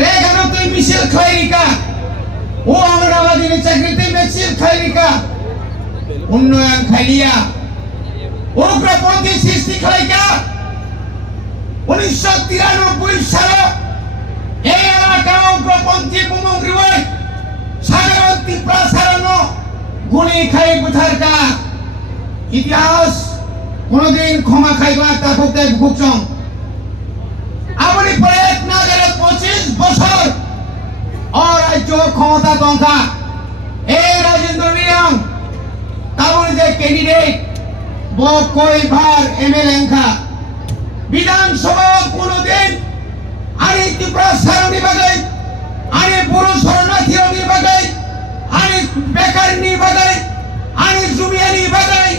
রেগানো তুই মিছিল খাইরিকা ও অঙ্গনাবাদী চাকরিতে মিছিল খাইরিকা উন্নয়ন খাইলিয়া উগ্রপন্থী সৃষ্টি খাইকা 1993 সালে এই এলাকা উগ্রপন্থী বুমগ্রিবাই সাধারণ তীব্রা সারানো গুলি খাই বুথারকা ইতিহাস কোনদিন ক্ষমা খাইবা তাকে ভুগছং আপনি পরে 25 বছর রাজ্য ক্ষমতা দংখা এই রাজেন্দ্র রিয়াং তাবুল যে ক্যান্ডিডেট वो कोई बार एमएलए का विधानसभा कोनोदिन आनी त्रिपुरा सारणी बागाई आनी पुरु शरणार्थी बागाई आनी बेकार नी बागाई आनी जुमियानी बागाई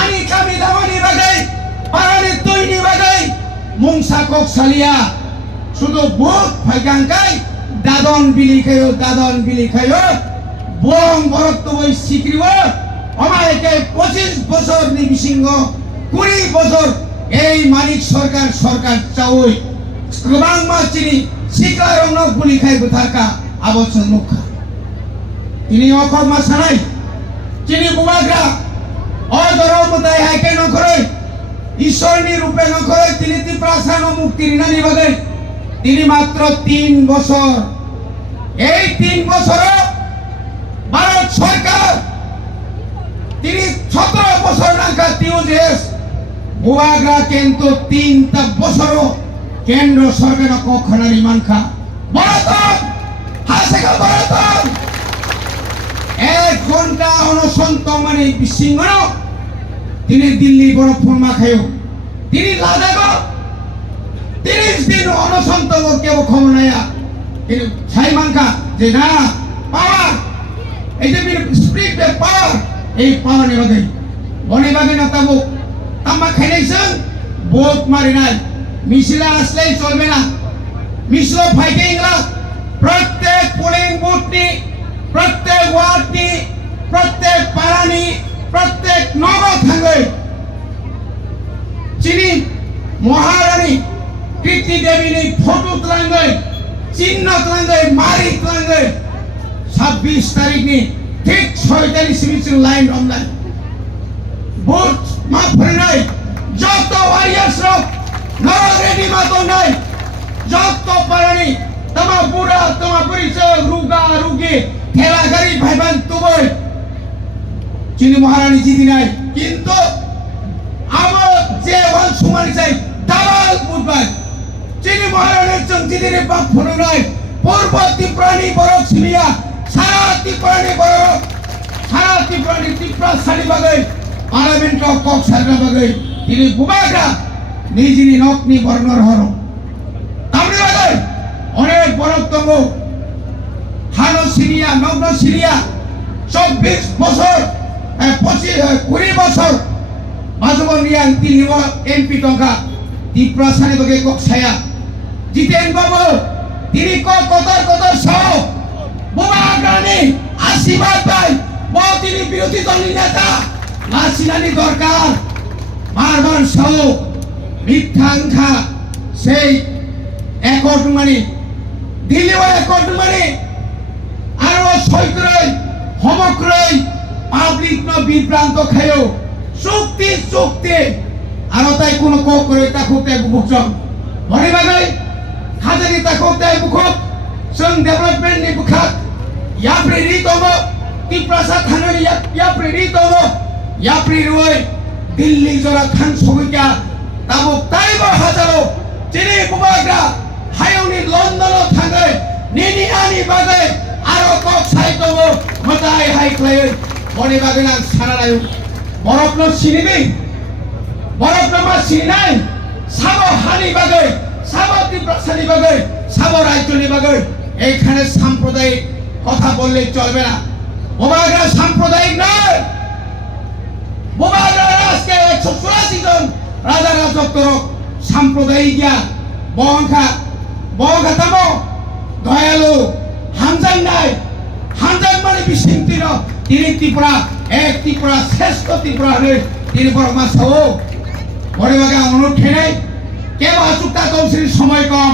आनी कामी दामानी बागाई पारानी तोयनी बागाई मुंगसा कोक सालिया शुद्ध भूत फाइगांकाई दादन बिली खायो बोंग बरक तो वही सिक्रिवा আমাকে 25 বছর নিবিসিংহ 20 বছর এই মানিক সরকার চাওই গোবাং মাচিনি শিকারং গুলি খাই বুথাকা আবচন মুখা তিনি অকর মাসানাই তিনি বুবাগ্রা অদরমতাই হাইকে নকরে ঈশ্বরনি রূপে নকরে তিনি ত্রিপ্রাসান মুক্তি রিনানি বাগে তিনি মাত্র 3 বছর এই 3 বছর ভারত সরকার তিনি 17 বছর নাকা টিউজেস বুবাগ্রা কিন্তু 3টা বছর কেন্দ্র সরকার কখনারি মানখা বড়তন হাসেকা বড়তন 1 ঘন্টা অনশন্ত মানে বিসিংহ তিনি দিল্লি বড় ফরমা খায়ো তিনি লাদাখ 30 দিন অনশন্ত কেউ ক্ষমনায়া কিন্তু ছাই মানখা যে না পাওয়ার এই যে স্পিরিট পাওয়ার এই পাওয়ার নিবাগে বনে বাগে না তাবো তাম্বা খাইনাইছেন ভোট মারি নাই মিছিলা আসলেই চলবে না মিছিল ফাইকে ইংলা প্রত্যেক পোলিং বুথনি প্রত্যেক ওয়ার্ডনি প্রত্যেক পাড়ানি প্রত্যেক নগর থাঙ্গে চিনি মহারানী কীর্তি দেবীনি ফটো তুলাঙ্গে চিহ্ন তুলাঙ্গে মারি তুলাঙ্গে 26 তারিখ নি ঠিক 46 মিনিট লাইন অনলাইন ভোট মাফ করে নাই যত ওয়ারিয়ার্স রেডি মাতো নাই যত পারানি তোমা বুড়া তোমা পরিচয় রুগা রুগী ঠেলা গাড়ি ভাইবান তুবই চিনি মহারানী জিদি নাই কিন্তু আমার যে ওয়ান সুমানি চাই দালাল বুধবার চিনি মহারানীর চং জিদিরে বাপ ফোনো নাই পূর্ব ত্রিপুরানি বড় ছিলিয়া সারা ত্রিপুরানি ত্রিপুরা সারি বাগে পার্লামেন্ট কক সারা বাগে তিনি বুবাগ্রা নিজিনি নকনি বর্ণর হর তামনি বাগে অনেক বড়তম হানো সিরিয়া নগ্ন সিরিয়া 24 বছর 20 বছর বাজবন রিয়াং তিনি এমপি টঙ্কা ত্রিপুরা সারি বাগে কক ছায়া জিতেন বাবু তিনি কত সহ বুবাগ্রানি আশীর্বাদ পাই তিনি বিরোধী দলের নেতা লাসিনানি দরকার বারবার সহ মিথ্যাংখা সেই একট মানে দিল্লি একট মানে আরো সৈকরই সমগ্রই পাবলিক বিভ্রান্ত খায়ও চুক্তি আর তাই কোনো করে তাকে বুকজন ভরে বাগাই খাজানি তাকে বুকক जों डेभलपमेन्टनि बुखाक याप्रिरि दङ टिप्रासा थांनानै याप्रिरि दङ याप्रिरुय दिल्ली जरा थां सौहैका दाबो ताइबो हाजारो जेरै बुबाग्रा हायौनि लन्डनाव थाङै निनि आनि बागै आरो कक साइ दङ मोजाङै हाइख्लायै बने बागै आं सारालायो बरफनो सिनिनि बरफनो मा सिनिनाय साबो हानि बागै साबो टिप्रासानि बागै साबो रायजोनि बागै এইখানে সাম্প্রদায়িক কথা বললে চলবে না বুবাগ্রা সাম্প্রদায়িক নয় বুবাগ্রা আজকে 184 জন রাজা রাজত্ব সাম্প্রদায়িক বংখা তামো দয়ালু হামজান নাই হামজান মানে বিশিন্তির তিনি ত্রিপুরা এক ত্রিপুরা শ্রেষ্ঠ ত্রিপুরা হলে তিনি বড়মা সহ বড়বাগা অনুরোধ খেলে কেবল চুক্তা কৌশলীর সময় কম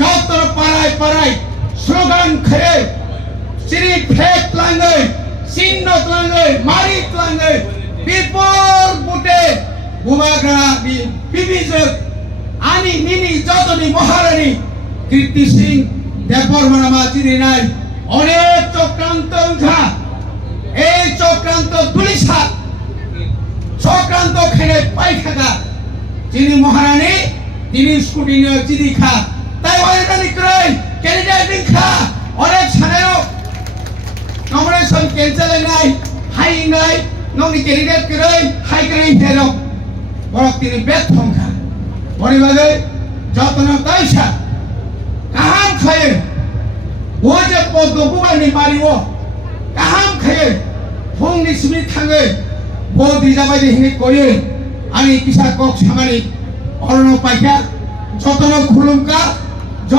যত পাড়ায় parai slogan khaye siri flag tlangai sinno tlangai mari tlangai people pute bumagra di bibijak ani nini jotoni maharani Kirti Singh Depor manama chirinai onek চক্রান্ত উঠা এই চক্রান্ত পুলিশা চক্রান্ত খেলে পাই থাকা যিনি মহারানী তিনি স্কুটি নিয়ে চিনি খা তাই ওয়াইরানি ক্রয় ক্যান্ডিডেট খা অনেক ছাড়েও নমিনেশন ক্যান্সেল নাই হাই নাই নমি ক্যান্ডিডেট ক্রয় হাই ক্রয় ফেরো বড় তিনি ব্যর্থ খা পরিবারে যত্ন তাইসা কাহাম খায় ও যে পদ্ম বুবানি মারিও কাহাম খায় ফুংনি সিমি থাঙ্গে বদি যাবাইদে হিনি কইয়ে আমি কিসা কক সামানি অরণ পাইকা যতন খুলুমকা